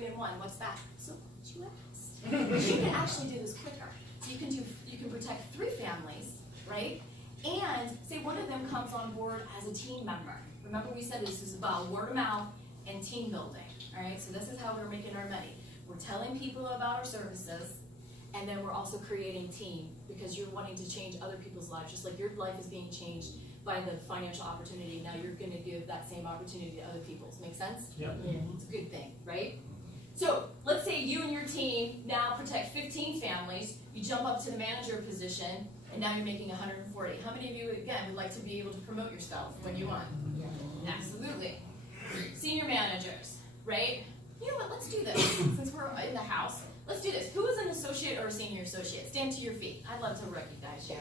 3-in-1. What's that? So glad you asked. You can actually do this quicker. So you can protect 3 families, right? And say one of them comes on board as a team member. Remember we said this is about word of mouth and team building. All right, so this is how we're making our money. We're telling people about our services, and then we're also creating team because you're wanting to change other people's lives, just like your life is being changed by the financial opportunity. Now you're going to give that same opportunity to other people's. Make sense? Yep. Yeah. It's a good thing, right? So let's say you and your team now protect 15 families. You jump up to the manager position, and now you're making 140. How many of you, again, would like to be able to promote yourself when you want? Yeah. Absolutely. Senior managers, right? You know what, let's do this. Since we're in the house, let's do this. Who is an associate or a senior associate? Stand to your feet. I'd love to recognize you.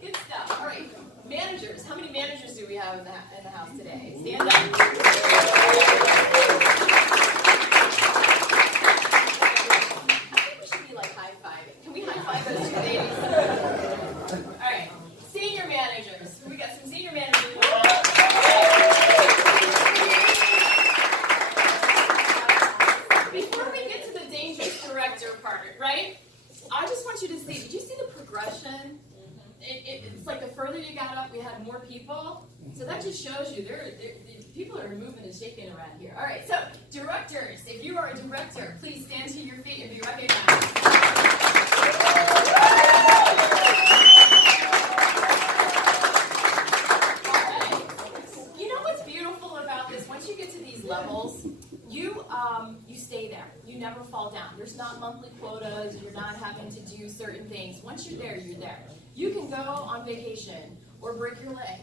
Good stuff. All right. Managers. How many managers do we have in the house today? Stand up. I think we should be like high-fiving. Can we high-five those 2 ladies? All right. Senior managers. We got some senior managers. Before we get to the dangerous director part, right? I just want you to see, did you see the progression? It's like the further you got up, we had more people. So that just shows you people are moving and shaking around here. All right, so directors, if you are a director, please stand to your feet and be recognized. You know what's beautiful about this? Once you get to these levels, you stay there. You never fall down. There's not monthly quotas. You're not having to do certain things. Once you're there, you're there. You can go on vacation or break your leg.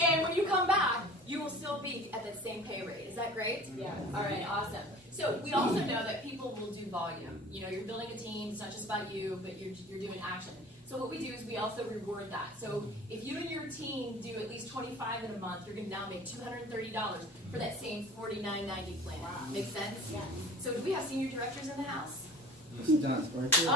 And when you come back, you will still be at that same pay rate. Is that great? Yeah. All right, awesome. So we also know that people will do volume. You know, you're building a team. It's not just about you, but you're doing action. So what we do is we also reward that. So if you and your team do at least 25 in a month, you're going to now make $230 for that same $49.90 plan. Wow. Make sense? Yeah. So do we have senior directors in the house? It does, right there.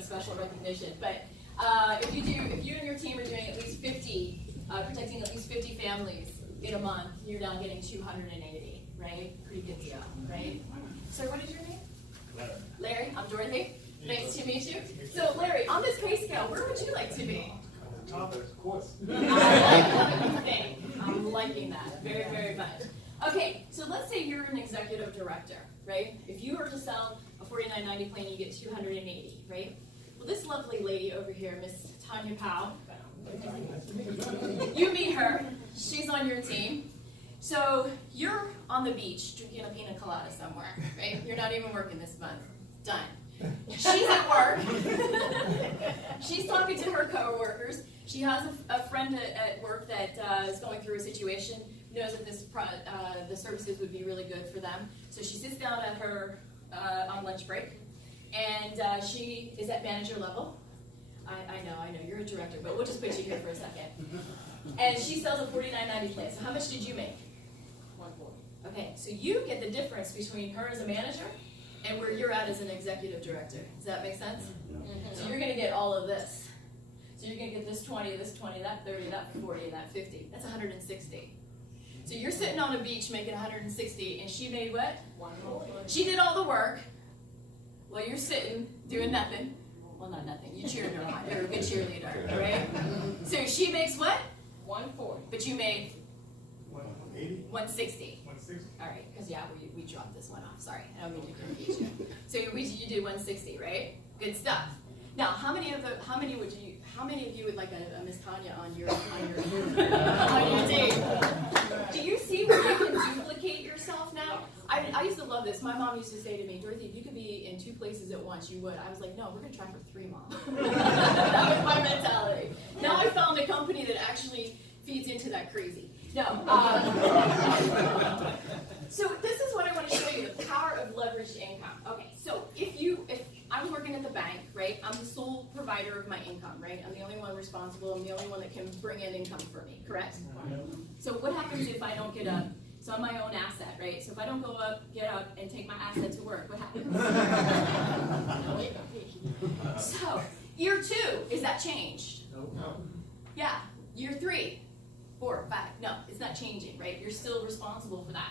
Special recognition, but if you and your team are doing at least 50, protecting at least 50 families in a month, you're now getting 280, right? Pretty good deal, right? So what is your name? Larry. Larry, I'm Dorothy. Nice to meet you. So Larry, on this pay scale, where would you like to be? Top, of course. I'm liking that very, very much. Okay, so let's say you're an executive director, right? If you were to sell a $49.90 plan, you get 280, right? Well, this lovely lady over here, Miss Tanya Powell, you meet her. She's on your team. So you're on the beach drinking a pina colada somewhere, right? You're not even working this month. Done. She's at work. She's talking to her coworkers. She has a friend at work that is going through a situation, knows that the services would be really good for them. So she sits down at her on lunch break, and she is at manager level. I know, you're a director, but we'll just put you here for a second. And she sells a $49.90 plan. So how much did you make? $140. Okay, so you get the difference between her as a manager and where you're at as an executive director. Does that make sense? Mm-hmm. So you're going to get all of this. So you're going to get this 20, that 30, that 40, that 50. That's 160. So you're sitting on a beach making 160, and she made what? 140. She did all the work while you're sitting doing nothing. Well, not nothing. You cheered her on. You're a good cheerleader, right? So she makes what? 140. But you made 180. 160. 160. All right, because we dropped this one off. Sorry, I don't mean to confuse you. So you did 160, right? Good stuff. Now, how many of you would like a Miss Tanya on your team? Do you see where you can duplicate yourself now? I used to love this. My mom used to say to me, Dorothy, if you could be in 2 places at once, you would. I was like, no, we're going to try for 3, Mom. That was my mentality. Now I found a company that actually feeds into that crazy. No. So this is what I want to show you, the power of leveraged income. Okay, so if working at the bank, right? I'm the sole provider of my income, right? I'm the only one responsible. I'm the only one that can bring in income for me, correct? So what happens if I don't get up? So I'm my own asset, right? So if I don't get up and take my asset to work, what happens? So year 2, is that changed? No. Yeah. Year 3, 4, 5, no, it's not changing, right? You're still responsible for that.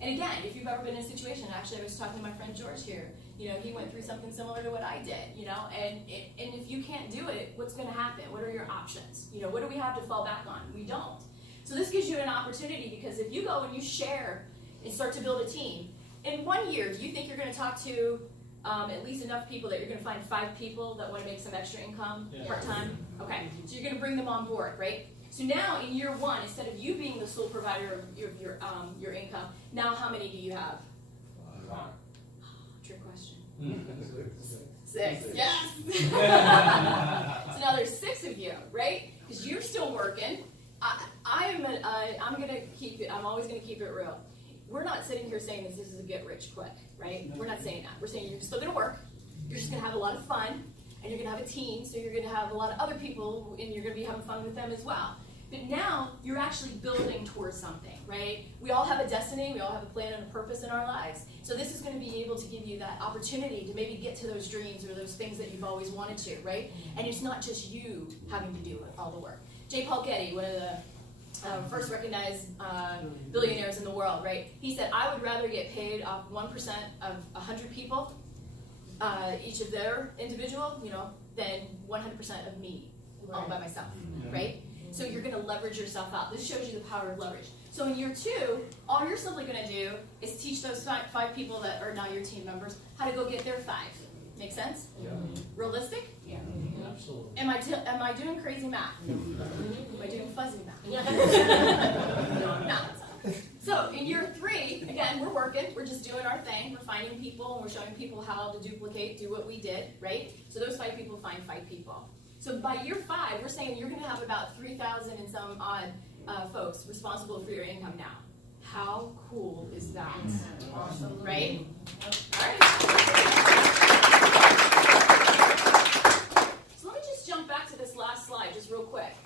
And again, if you've ever been in a situation, actually I was talking to my friend George here, he went through something similar to what I did, and if you can't do it, what's going to happen? What are your options? What do we have to fall back on? We don't. So this gives you an opportunity, because if you go and you share and start to build a team, in 1 year, do you think you're going to talk to at least enough people that you're going to find 5 people that want to make some extra income part-time? Okay, so you're going to bring them on board, right? So now in year 1, instead of you being the sole provider of your income, now how many do you have? 5. Trick question. 6, yes! So now there's 6 of you, right? Because you're still working. I'm always going to keep it real. We're not sitting here saying this is a get rich quick, right? We're not saying that. We're saying you're still going to work. You're just going to have a lot of fun. And you're going to have a team, so you're going to have a lot of other people, and you're going to be having fun with them as well. But now, you're actually building towards something, right? We all have a destiny, we all have a plan and a purpose in our lives. So this is going to be able to give you that opportunity to maybe get to those dreams or those things that you've always wanted to, right? And it's not just you having to do all the work. J. Paul Getty, one of the first recognized billionaires in the world, right? He said, I would rather get paid off 1% of 100 people, each of their individual, than 100% of me all by myself, right? So you're going to leverage yourself out. This shows you the power of leverage. So in year 2, all you're simply going to do is teach those 5 people that are now your team members how to go get their 5. Make sense? Yeah. Realistic? Yeah. Absolutely. Am I doing crazy math? Am I doing fuzzy math? No, I'm not. So in year 3, again, we're working. We're just doing our thing. We're finding people, and we're showing people how to duplicate, do what we did, right? So those 5 people find 5 people. So by year 5, we're saying you're going to have about 3,000 and some odd folks responsible for your income now. How cool is that? Awesome, right? All right. So let me just jump back to this last slide just real quick.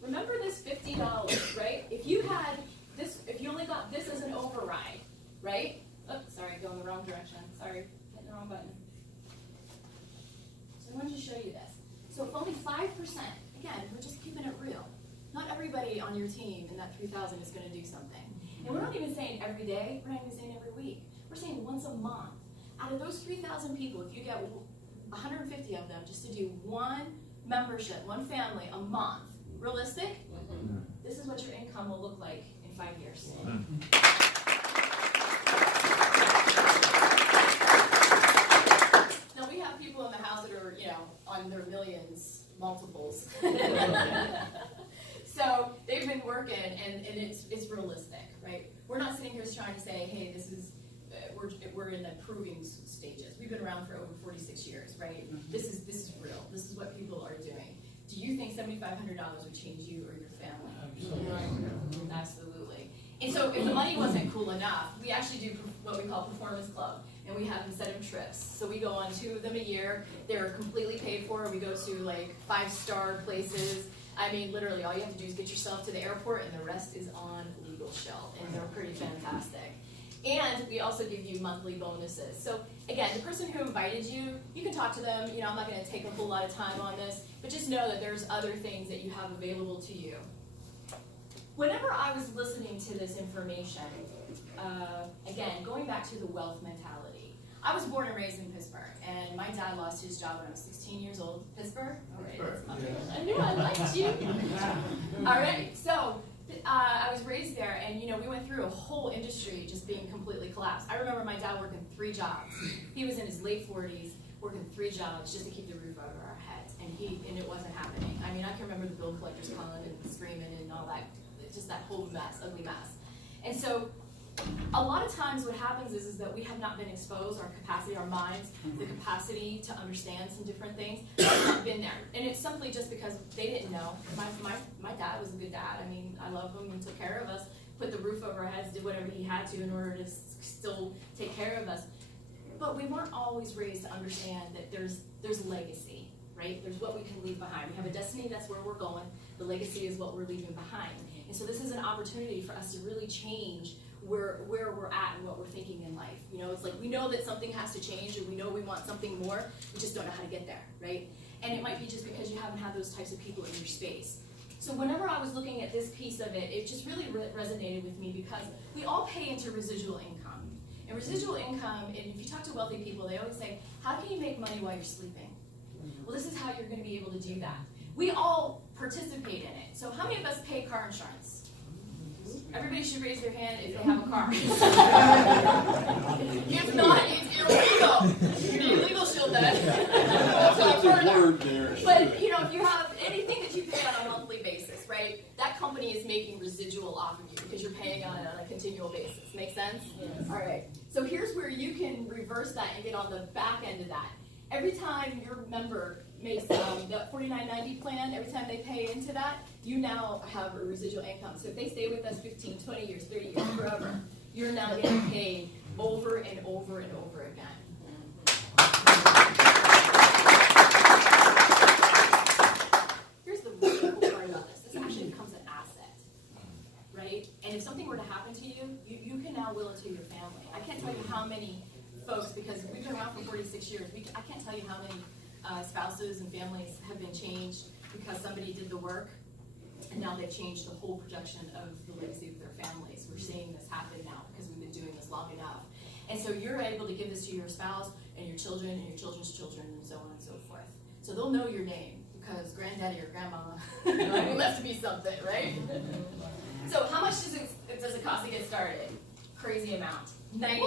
Remember this $50, right? If you only got this as an override, right? Oops, sorry, going the wrong direction. Sorry, hitting the wrong button. So I wanted to show you this. So if only 5%, again, we're just keeping it real. Not everybody on your team in that 3,000 is going to do something. And we're not even saying every day, we're not even saying every week. We're saying once a month. Out of those 3,000 people, if you get 150 of them just to do one membership, one family a month, realistic? This is what your income will look like in 5 years. Now we have people in the house that are, on their millions, multiples. So they've been working, and it's realistic, right? We're not sitting here trying to say, hey, this is we're in the proving stages. We've been around for over 46 years, right? This is real. This is what people are doing. Do you think $7,500 would change you or your family? Absolutely. Absolutely. And so if the money wasn't cool enough, we actually do what we call Performance Club, and we have incentive trips. So we go on 2 of them a year. They're completely paid for. We go to like 5-star places. I mean, literally, all you have to do is get yourself to the airport, and the rest is on Legalshield, and they're pretty fantastic. And we also give you monthly bonuses. So again, the person who invited you, you can talk to them. I'm not going to take a whole lot of time on this, but just know that there's other things that you have available to you. Whenever I was listening to this information, again, going back to the wealth mentality, I was born and raised in Pittsburgh, and my dad lost his job when I was 16 years old. Pittsburgh? All right. Okay. I knew I liked you. All right. So I was raised there, and we went through a whole industry just being completely collapsed. I remember my dad working 3 jobs. He was in his late 40s, working 3 jobs just to keep the roof over our heads, and it wasn't happening. I mean, I can remember the bill collectors calling and screaming and all that, just that whole mess, ugly mess. And so a lot of times what happens is that we have not been exposed, our capacity, our minds, the capacity to understand some different things, have not been there. And it's simply just because they didn't know. My dad was a good dad. I mean, I love him. He took care of us, put the roof over our heads, did whatever he had to in order to still take care of us. but we weren't always raised to understand that there's legacy, right? There's what we can leave behind. We have a destiny, that's where we're going. The legacy is what we're leaving behind. And so this is an opportunity for us to really change where we're at and what we're thinking in life. You know, it's like we know that something has to change and we know we want something more, we just don't know how to get there, right? And it might be just because you haven't had those types of people in your space. So whenever I was looking at this piece of it, it just really resonated with me because we all pay into residual income. And residual income, and if you talk to wealthy people, they always say, how can you make money while you're sleeping? Well, this is how you're going to be able to do that. We all participate in it. So how many of us pay car insurance? Everybody should raise their hand if they have a car. If not, it's illegal. You need Legalshield then. But you know, if you have anything that you pay on a monthly basis, right? That company is making residual off of you because you're paying on it on a continual basis. Make sense? Yes. All right. So here's where you can reverse that and get on the back end of that. Every time your member makes that $49.90 plan, every time they pay into that, you now have a residual income. So if they stay with us 15, 20 years, 30 years, forever, you're now getting paid over and over and over again. Here's the really cool part about this. This actually becomes an asset, right? And if something were to happen to you, you can now will it to your family. I can't tell you how many folks, because we've been around for 46 years, I can't tell you how many spouses and families have been changed because somebody did the work, and now they've changed the whole projection of the legacy of their families. We're seeing this happen now because we've been doing this long enough. And so you're able to give this to your spouse and your children and your children's children and so on and so forth. So they'll know your name because granddaddy or grandmama left me something, right? So how much does it cost to get started? Crazy amount. $99.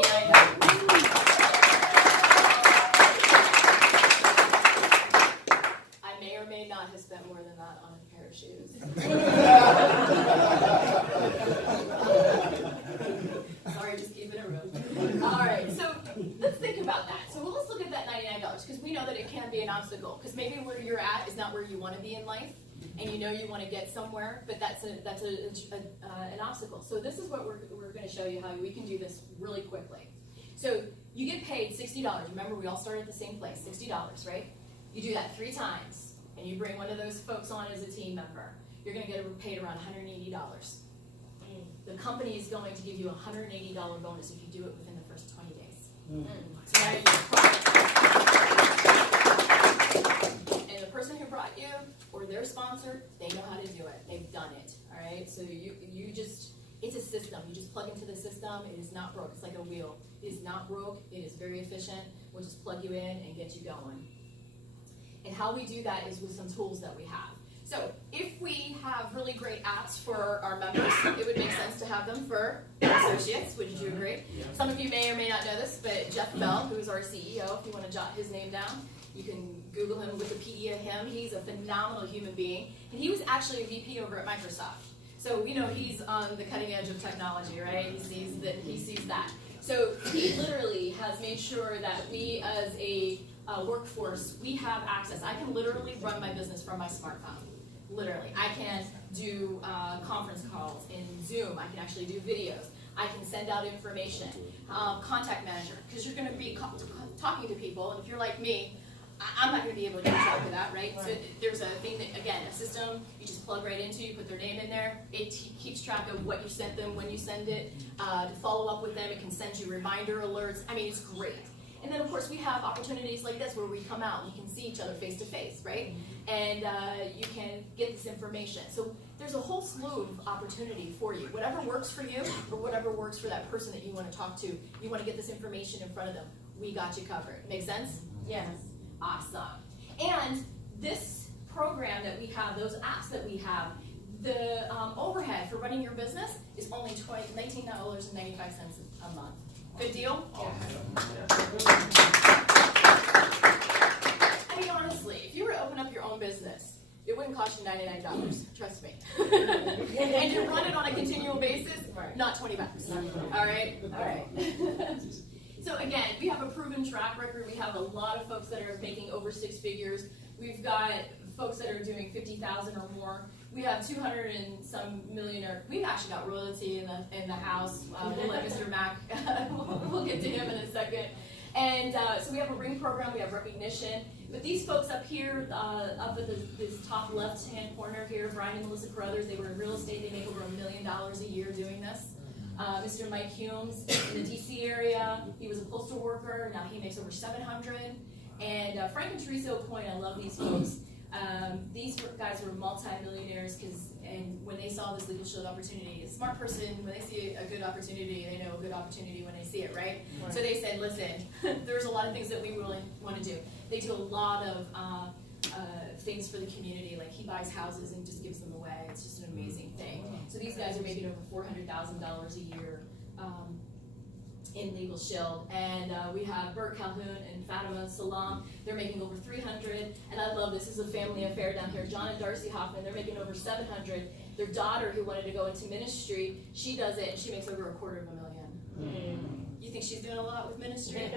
I may or may not have spent more than that on a pair of shoes. Sorry, just keeping it real. All right, so let's think about that. So let's look at that $99 because we know that it can be an obstacle because maybe where you're at is not where you want to be in life, and you know you want to get somewhere, but that's an obstacle. So this is what we're going to show you how we can do this really quickly. So you get paid $60. Remember, we all started at the same place, $60, right? You do that 3 times, and you bring one of those folks on as a team member. You're going to get paid around $180. The company is going to give you a $180 bonus if you do it within the first 20 days. So now and the person who brought you or their sponsor, they know how to do it. They've done it. All right. So you just, it's a system. You just plug into the system. It is not broke. It's like a wheel. It is not broke. It is very efficient. We'll just plug you in and get you going. And how we do that is with some tools that we have. So if we have really great apps for our members, it would make sense to have them for our associates. Wouldn't you agree? Some of you may or may not know this, but Jeff Bell, who is our CEO, if you want to jot his name down, you can Google him, Wikipedia him. He's a phenomenal human being. And he was actually a VP over at Microsoft. So we know he's on the cutting edge of technology, right? He sees that. So he literally has made sure that we as a workforce, we have access. I can literally run my business from my smartphone. Literally. I can do conference calls in Zoom. I can actually do videos. I can send out information. Contact manager, because you're going to be talking to people, and if you're like me, I'm not going to be able to keep track of that, right? So there's a thing that, again, a system you just plug right into, you put their name in there, it keeps track of what you sent them, when you send it, to follow up with them, it can send you reminder alerts. I mean, it's great. And then, of course, we have opportunities like this where we come out and we can see each other face to face, right? And you can get this information. So there's a whole slew of opportunity for you. Whatever works for you or whatever works for that person that you want to talk to, you want to get this information in front of them, we got you covered. Make sense? Yes. Awesome. And this program that we have, those apps that we have, the overhead for running your business is only $19.95 a month. Good deal? Yeah. I mean, honestly, if you were to open up your own business, it wouldn't cost you $99, trust me. And you run it on a continual basis, not $20. All right? All right. So again, we have a proven track record. We have a lot of folks that are making over 6 figures. We've got folks that are doing 50,000 or more. We have 200 and some millionaire. We've actually got royalty in the house. We'll let Mr. Mack. We'll get to him in a second. And so we have a ring program, we have recognition. But these folks up here, up at this top left-hand corner here, Brian and Melissa Carruthers, they were in real estate. They make over $1 million a year doing this. Mr. Mike Humes in the DC area, he was a postal worker. Now he makes over $700. And Frank and Teresa O'Coin, I love these folks. These guys were multi-millionaires and when they saw this Legalshield opportunity, a smart person, when they see a good opportunity, they know a good opportunity when they see it, right? So they said, listen, there's a lot of things that we really want to do. They do a lot of things for the community, like he buys houses and just gives them away. It's just an amazing thing. So these guys are making over $400,000 a year in Legalshield. And we have Bert Calhoun and Fatima Salam. They're making over $300. And I love this. This is a family affair down here. John and Darcy Hoffman, they're making over $700. Their daughter, who wanted to go into ministry, she does it, and she makes over $250,000. You think she's doing a lot with ministry?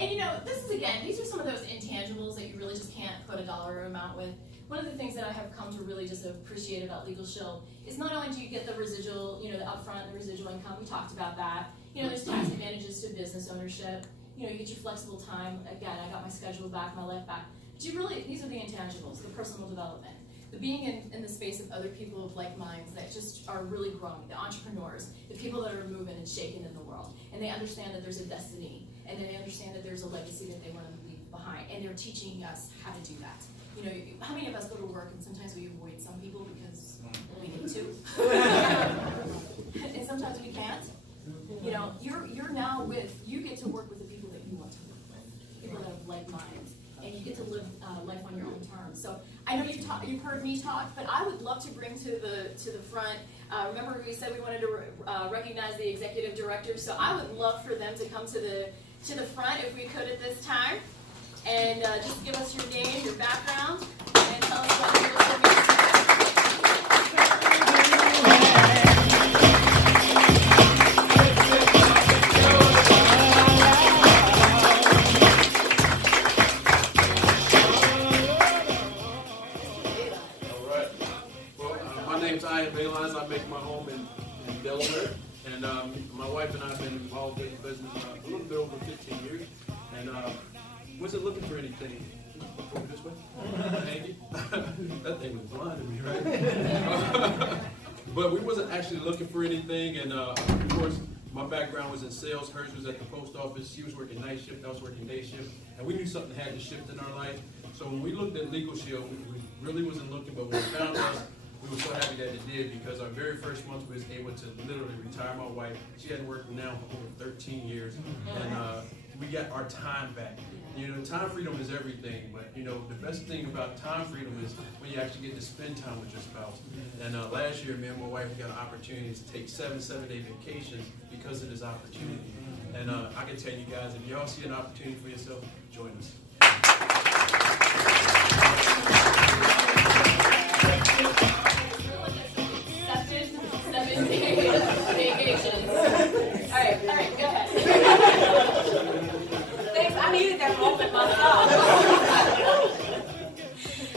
And you know, this is, again, these are some of those intangibles that you really just can't put a dollar amount with. One of the things that I have come to really just appreciate about Legalshield is not only do you get the residual, you know, the upfront, the residual income, we talked about that. You know, there's tax advantages to business ownership. You know, you get your flexible time. Again, I got my schedule back, my life back. But you really, these are the intangibles, the personal development. The being in the space of other people of like minds that just are really growing, the entrepreneurs, the people that are moving and shaking in the world. And they understand that there's a destiny, and they understand that there's a legacy that they want to leave behind. And they're teaching us how to do that. You know, how many of us go to work and sometimes we avoid some people because we need to? And sometimes we can't. You know, you're now you get to work with the people that you want to work with, people that have like minds, and you get to live life on your own terms. So I know you've heard me talk, but I would love to bring to the front. Remember we said we wanted to recognize the executive directors, so I would love for them to come to the front if we could at this time. And just give us your name, your background, and tell us what you're doing. All right. Well, my name's I make my home in Delaware, and my wife and I have been involved in the business a little bit over 15 years, and wasn't looking for anything. Over this way? Thank you. That thing was blind to me, right? But we wasn't actually looking for anything, and of course, my background was in sales. Hers was at the post office. She was working night shift. I was working day shift, and we knew something had to shift in our life. So when we looked at Legalshield, we really wasn't looking, but when we found us, we were so happy that it did, because our very first month we was able to literally retire my wife. She hadn't worked now for over 13 years, and we got our time back. You know, time freedom is everything, but you know, the best thing about time freedom is when you actually get to spend time with your spouse. And last year, me and my wife got an opportunity to take 7-7-day vacations because of this opportunity. And I can tell you guys, if y'all see an opportunity for yourself, join us. 7 vacations. All right, go ahead. Thanks, I needed that moment myself.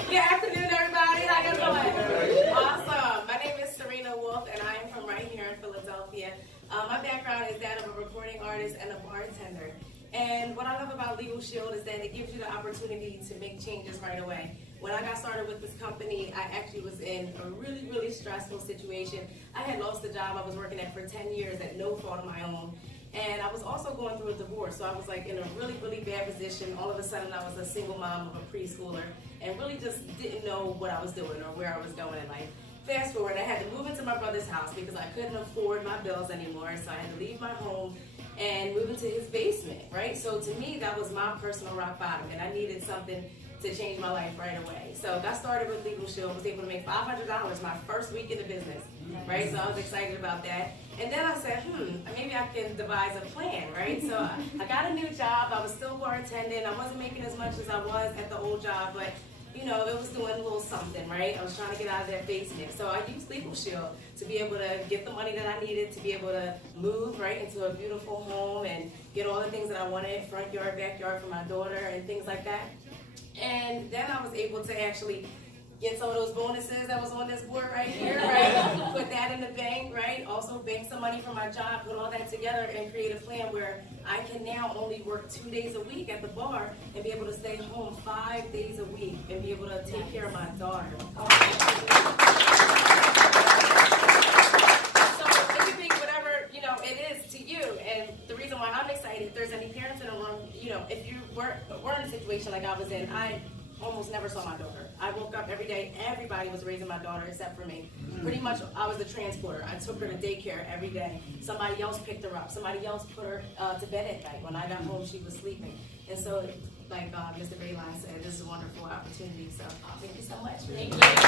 Good afternoon, everybody. How you doing? Awesome. My name is Serena Wolf, and I am from right here in Philadelphia. My background is that of a recording artist and a bartender. And what I love about Legalshield is that it gives you the opportunity to make changes right away. When I got started with this company, I actually was in a really, really stressful situation. I had lost the job I was working at for 10 years at no fault of my own. And I was also going through a divorce, so I was like in a really, really bad position. All of a sudden, I was a single mom of a preschooler and really just didn't know what I was doing or where I was going in life. Fast forward, I had to move into my brother's house because I couldn't afford my bills anymore, so I had to leave my home and move into his basement, right? So to me, that was my personal rock bottom, and I needed something to change my life right away. So I got started with Legalshield, was able to make $500 my first week in the business, right? So I was excited about that. And then I said, maybe I can devise a plan, right? So I got a new job. I was still bartending. I wasn't making as much as I was at the old job, but you know, it was doing a little something, right? I was trying to get out of that basement. So I used Legalshield to be able to get the money that I needed to be able to move right into a beautiful home and get all the things that I wanted, front yard, backyard for my daughter and things like that. And then I was able to actually get some of those bonuses that was on this board right here, right? Put that in the bank, right? Also bank some money from my job, put all that together and create a plan where I can now only work 2 days a week at the bar and be able to stay home 5 days a week and be able to take care of my daughter. It is to you, and the reason why I'm excited, if there's any parents in the room, if you were in a situation like I was in, I almost never saw my daughter. I woke up every day, everybody was raising my daughter except for me. Pretty much, I was the transporter. I took her to daycare every day. Somebody else picked her up. Somebody else put her to bed at night. When I got home, she was sleeping. And so, like Mr. Bayline said, this is a wonderful opportunity. So, thank you so much. Thank you.